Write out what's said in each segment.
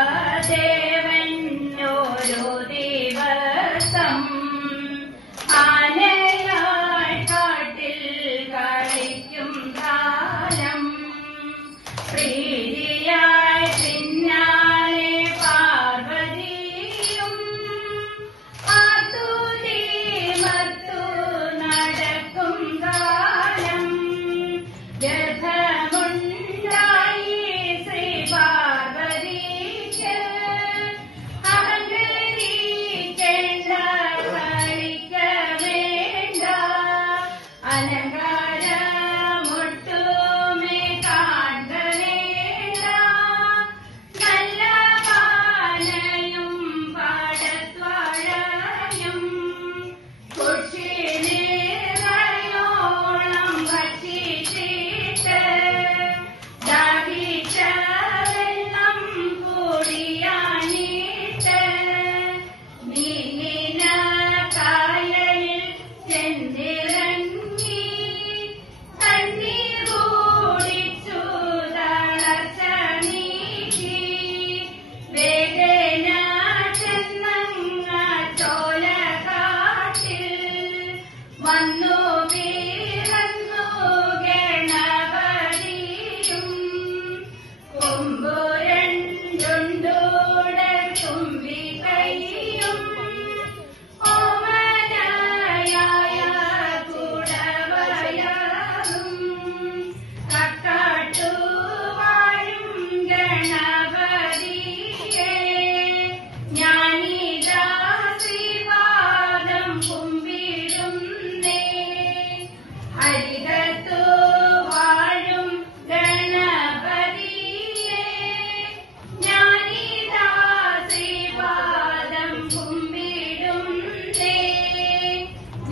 ശ്രീമാതാദേവൻ ഒരു ദിവസം ആനയായി കാട്ടിൽ കളിക്കും കാലം പ്രീതിയായി പിന്നാലെ പാർവതിയും ആതുതി മത്തു നടക്കും കാലം ഗർഭമുണ്ടായി ശ്രീ പാർവതിക്ക് അഹങ്കരിക്കേണ്ട കളിക്ക വേണ്ട അലങ്കാരമൊട്ടുമേ കാണ വേണ്ട നല്ല പാലയും പാടത്വാഴയും കുഷിനിറയോളം ഭക്ഷിച്ചിട്ട് ദാഹിച്ച വെള്ളം കൂടിയാണിട്ട് നീന കായലിൽ ചെന്നിറങ്ങി കണ്ണീർ കൂടിച്ചു തളർച്ച നീക്കി വേഗന ചെന്നങ്ങ ചോല കാട്ടിൽ വന്നു വീറന്നു ഗണപതിയും കൊമ്പുരണ്ടുണ്ടൂടൽ തുമ്പി കൈയും ഓമനയായ കുടവയറും കക്കാട്ടു വാഴും ഗണപതിയെ ഞാനിതാ ശ്രീപാദം കുമ്പിടുന്നേ അരികത്തു വാഴും ഗണപതിയെ ഞാനിതാ ശ്രീപാദം കുമ്പിടുന്നേ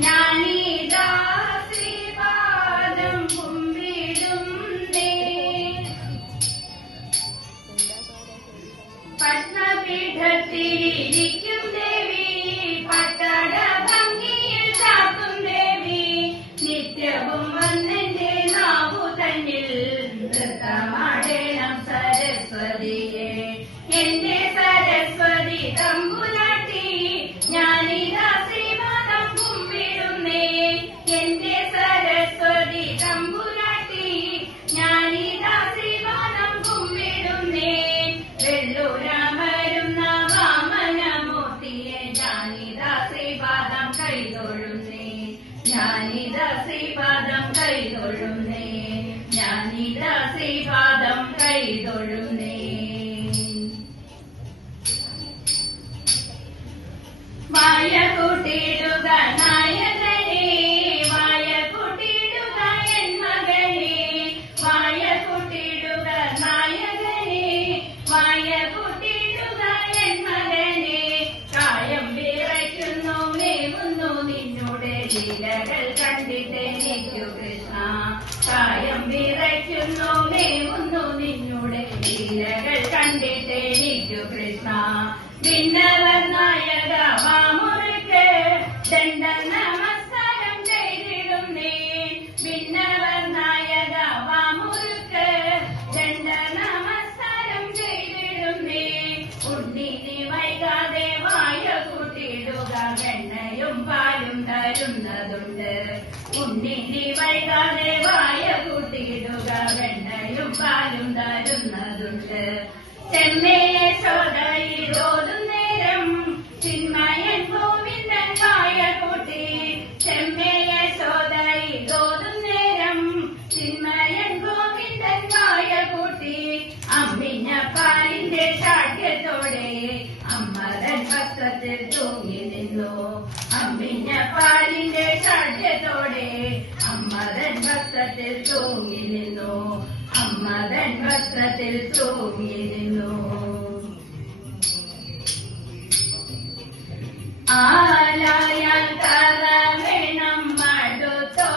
ഞാനിതാ ശ്രീപാദം കുമ്പിടുന്നേ പത്മപീഠത്തിലിരിക്കും ദേവി പട്ടട ഭംഗിയിൽ ചാത്തും ദേവി നിത്യവും വന്നെന്റെ നാവു തന്നിൽ നൃത്തമാടേണം സരസ്വതിയെ എന്റെ സരസ്വതി തമ്പുരാട്ടി ഞാനിതാ ശ്രീപാദം കുമ്പിടുന്നേ എന്റെ സരസ്വതി തമ്പുരാട്ടി ഞാനിതാ ശ്രീപാദം കുമ്പിടുന്നേ വെള്ളൂരമരുന്ന വാമനമൂർത്തിയെ ഞാനിതാ ശ്രീപാദം കൈതൊഴുന്നേ ഞാനിതാ ശ്രീപാദം കൈതൊഴുന്നേ ഞാനിതാ ശ്രീപാദം കൈതൊഴുന്നേ മായ കൂട്ടിടുക നായകനെ മായ കൂട്ടിടുക എൻ മകനെ മായ കൂട്ടിടുക നായകനെ മായ കൂട്ടിടുക എൻ മകനെ കായം വിറയ്ക്കുന്നു നേവുന്നു നിന്നോട് ലീലകൾ കണ്ടിട്ടെനിക്കു കൃഷ്ണ കായം വിറയ്ക്കുന്നു നേവുന്നു നിന്നോട് ലീലകൾ കണ്ടിട്ടെനിക്കു കൃഷ്ണ ഭിന്നവർ നായക വാമുറുക്ക് ദണ്ഡ നമസ്കാരം ചെയ്തിടുന്നേ ഭിന്നവർ നായക വാമുറുക്ക് ദണ്ഡ നമസ്കാരം ചെയ്തിടുന്നേ ഉണ്ണിനി വൈകാതെ വായ കൂട്ടിടുക വെണ്ണയും പാലും തരുന്നതുണ്ട് ഉണ്ണിനി വൈകാതെ വായ കൂട്ടിടുക വെണ്ണയും പാലും തരുന്നതുണ്ട് ചെമ്മയെ ചോദയിലോതും നേരം ചിന്മയൻ ഗോവിന്ദൻ വായ കൂട്ടി ചെമ്മയെ ചോദയിലോതും നേരം ചിന്മയൻ ഗോവിന്ദൻ വായ കൂട്ടി അമ്മിഞ്ഞ പാലിന്റെ ശാഠ്യത്തോടെ അമ്മതൻ വസ്ത്രത്തിൽ തൂങ്ങി നിന്നു അമ്മിഞ്ഞ പാലിന്റെ ശാഠ്യത്തോടെ അമ്മതൻ വസ്ത്രത്തിൽ തൂങ്ങി നിന്നു അമ്മതൻ വസ്ത്രത്തിൽ തൂങ്ങി നിന്നു ആലായാൽ കറ വേണം മടുത്തോരമ്പലം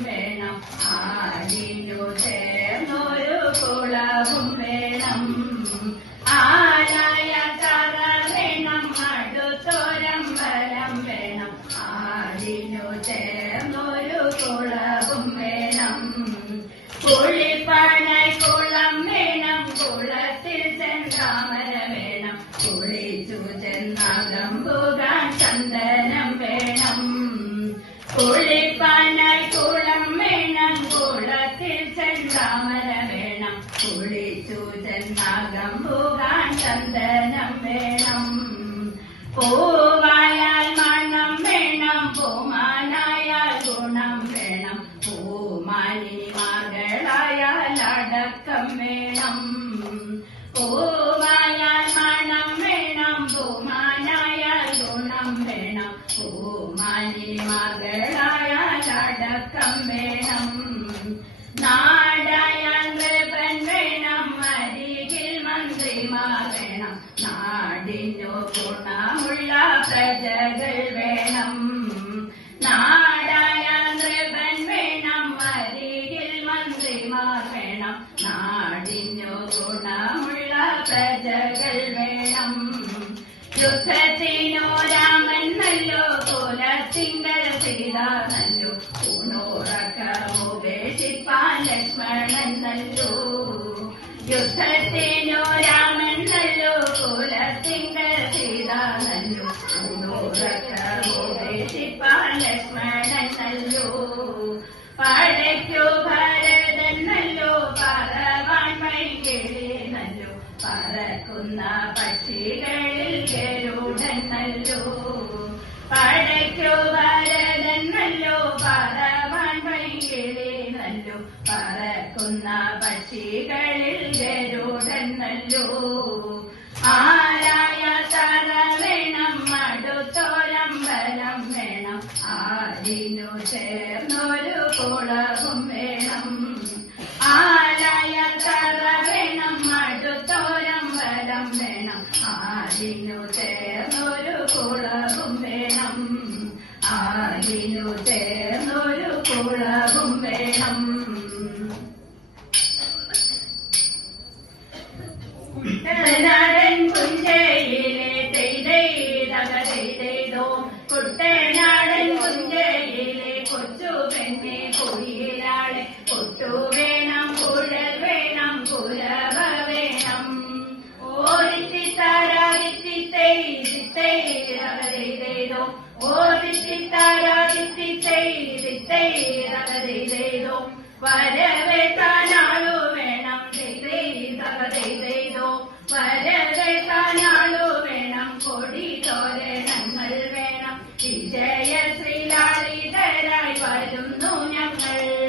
വേണം ആടിനു ചേർന്നൊരു കുളവും വേണം ആലായാൽ കറ വേണം മടുത്തോരമ്പലം വേണം ആടിനു ചേർന്നൊരു കുളവും വേണം കുളിപ്പണ കുളം വേണം കുളിച്ചു ചെന്നാകം പോകാൻ ചന്ദനം വേണം. പൂവായാൽ മണം വേണം, പൂമാനായാൽ ഗുണം വേണം, പൂമാനിമാകളായാൽ അടക്കം വേണം. പൂവായാൽ മണം വേണം, പൂമാനായാൽ ഗുണം വേണം, പൂമാനിമാകളായാൽ അടക്കം വേണം. നാടായാൽ നൃപൻ വേണം, അരികിൽ മന്ത്രിമാർ വേണം, നാടിനു ഗുണമുള്ള പ്രജകൾ വേണം. നാടായാൽ നൃപൻ വേണം, അരികിൽ മന്ത്രിമാർ വേണം, നാടിനു ഗുണമുള്ള പ്രജകൾ വേണം. യുദ്ധത്തിനോ രാമൻ നല്ലോ, കുലത്തിങ്കൽ സീത നല്ലോ, ൂണോറക്കമുപേക്ഷിപ്പാൻ ലക്ഷ്മണൻ നല്ലോ. യുദ്ധത്തിനോ രാമൻ നല്ലോ, കുലത്തിങ്കൽ സീത നല്ലോ, ൂണോറക്കമുപേക്ഷിപ്പാൻ ലക്ഷ്മണൻ നല്ലോ. പടയ്ക്കു ഭരതൻ നല്ലോ, പറവാൻ വൈകിളി നല്ലോ, പറക്കുന്ന പക്ഷികളിൽ ഗരുഡൻ നല്ലോ. പടയ്ക്കു ഭരതൻ നല്ലോ, പറവാൻ വൈകിളി നല്ലോ, പറക്കുന്ന പക്ഷികളിൽ ഗരുഡൻ നല്ലോ. ആരായ തറ വേണം, അടുത്തോരമ്പലം വേണം, ആരിനു ചേർന്നൊരു കുളവും വേണം. ആരായ തറ വേണം, അടുത്തോരമ്പലം വേണം, ആരിനു ചേർന്നൊരു കുളവും വേണം, ആരിനു ചേർന്നൊരു കുളവും വേണം. കുട്ടനാടൻ പുഞ്ചയിലെ ചെയ്തോ, കുട്ടനാടൻ പുഞ്ചയിലെ കൊച്ചു പെണ്ണെ കുയിലാളെ, കൊട്ടു വേണം, കുഴൽ വേണം, കുരവ വേണം. ഓരിത്തിത്താരാതിത്തിത്തൈതോ, ഓരിത്തിത്താരാതിത്തിത്തൈതോ, വരവേറ്റാനാളു വേണം, തൈതൈ